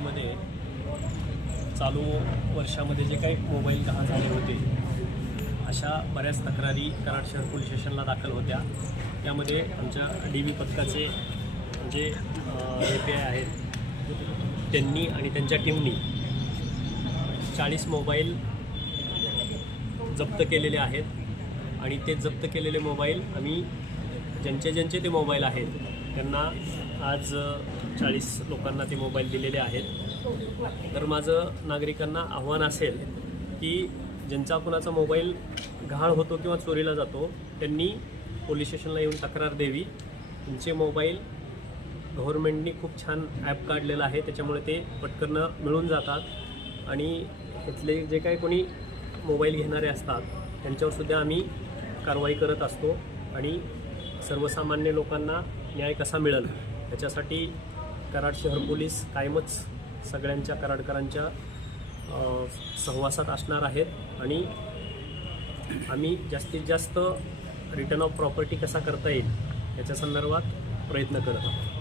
परिस्थितीमध्ये चालू वर्षामध्ये जे काही मोबाईल गहाण झाले होते अशा बऱ्याच तक्रारी कराड शहर पोलीस स्टेशनला दाखल होत्या। त्यामध्ये आमच्या DB पथकाचे जे API आहेत त्यांनी आणि त्यांच्या टीमनी 40 मोबाईल जप्त केलेले आहेत आणि ते जप्त केलेले मोबाईल आम्ही ज्यांचे ते मोबाईल आहेत त्यांना आज 40 लोकांना ते मोबाईल दिलेले आहेत। तर माझं नागरिकांना आव्हान असेल की ज्यांचा कुणाचा मोबाईल गहाळ होतो किंवा चोरीला जातो त्यांनी पोलीस स्टेशनला येऊन तक्रार द्यावी। तुमचे मोबाईल गव्हर्नमेंटनी खूप छान ॲप काढलेलं आहे, त्याच्यामुळे ते पटकन मिळून जातात आणि इथले जे काही कोणी मोबाईल घेणारे असतात त्यांच्यावरसुद्धा आम्ही कारवाई करत असतो आणि सर्वसामान्य लोकांना न्याय कसा मिळेल याच्यासाठी कराड शहर पोलीस कायमच सगळ्यांच्या कराडकरांच्या सहवासात असणार आहेत आणि आम्ही जास्तीत जास्त रिटर्न ऑफ प्रॉपर्टी कसा करता येईल याच्या संदर्भात प्रयत्न करत आहोत।